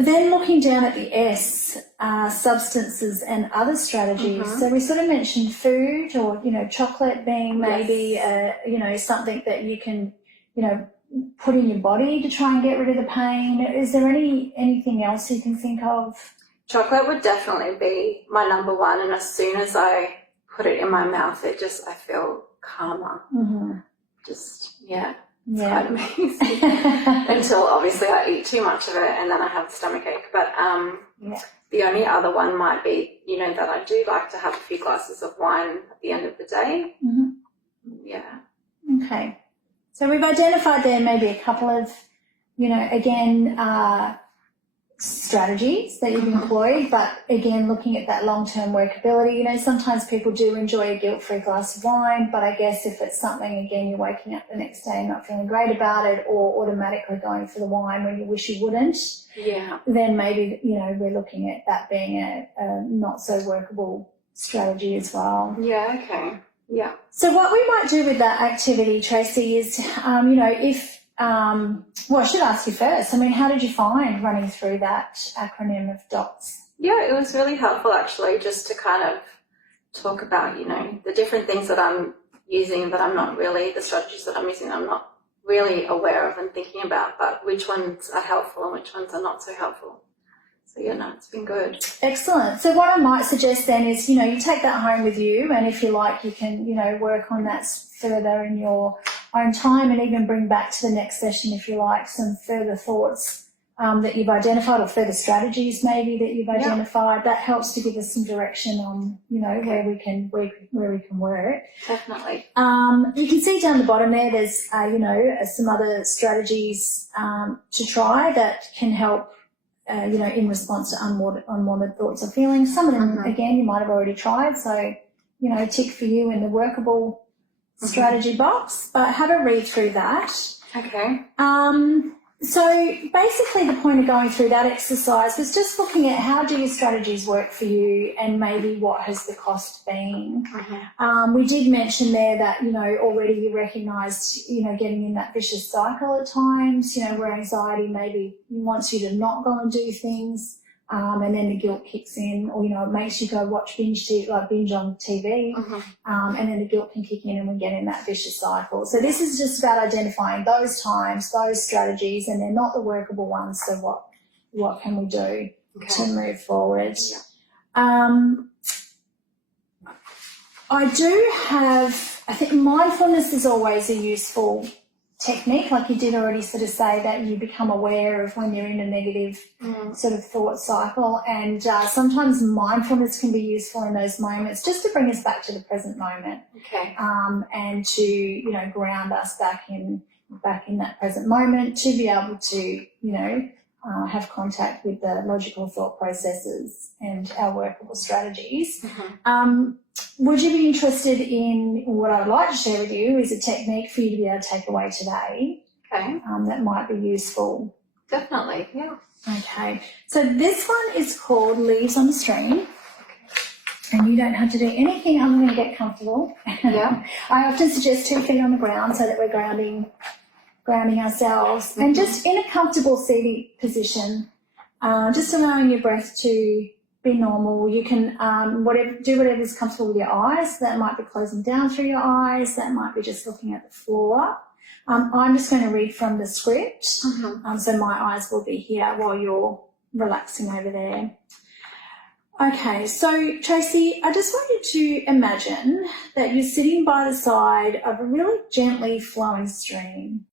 Then looking down at the S, substances and other strategies. So we sort of mentioned food, or, chocolate being maybe, something that you can, put in your body to try and get rid of the pain. Is there anything else you can think of? Chocolate would definitely be my number one, and as soon as I put it in my mouth, I feel calmer. It's quite amazing. Until obviously I eat too much of it and then I have a stomachache. But the only other one might be, that I do like to have a few glasses of wine at the end of the day. Yeah. Okay. So we've identified there maybe a couple of, strategies that you've employed, but again, looking at that long-term workability, sometimes people do enjoy a guilt-free glass of wine, but I guess if it's something, again, you're waking up the next day and not feeling great about it, or automatically going for the wine when you wish you wouldn't, then maybe, we're looking at that being a not so workable strategy as well. Yeah, okay. Yeah. So what we might do with that activity, Tracy, is, well, I should ask you first. How did you find running through that acronym of DOTS? Yeah, it was really helpful actually, just to kind of talk about, the different things that I'm using that I'm not really, the strategies that I'm using I'm not really aware of and thinking about, but which ones are helpful and which ones are not so helpful. So it's been good. Excellent. So what I might suggest then is, you take that home with you, and if you like, you can, work on that further in your own time, and even bring back to the next session, if you like, some further thoughts that you've identified, or further strategies maybe that you've identified. That helps to give us some direction on, where we can work. Definitely. You can see down the bottom there's, some other strategies to try that can help, in response to unwanted thoughts or feelings. Some of them, again, you might have already tried, so, tick for you in the workable strategy box, but have a read through that. Okay. So basically the point of going through that exercise was just looking at how do your strategies work for you, and maybe what has the cost been. We did mention there that, already you recognised, getting in that vicious cycle at times, where anxiety maybe wants you to not go and do things, and then the guilt kicks in, or, it makes you go watch binge on TV, and then the guilt can kick in and we get in that vicious cycle. So this is just about identifying those times, those strategies, and they're not the workable ones, so what can we do to move forward? I think mindfulness is always a useful technique, like you did already sort of say, that you become aware of when you're in a negative sort of thought cycle, and sometimes mindfulness can be useful in those moments, just to bring us back to the present moment, and to ground us back in that present moment, to be able to have contact with the logical thought processes and our workable strategies. Would you be interested in what I would like to share with you is a technique for you to be able to take away today that might be useful? Definitely, yeah. Okay, so this one is called Leaves on the Stream, and you don't have to do anything other than get comfortable. Yeah. I often suggest 2 feet on the ground so that we're grounding ourselves, and just in a comfortable seated position, just allowing your breath to be normal. You can do whatever's comfortable with your eyes. That might be closing down through your eyes. That might be just looking at the floor. I'm just going to read from the script, so my eyes will be here while you're relaxing over there. Okay, so Tracy, I just want you to imagine that you're sitting by the side of a really gently flowing stream.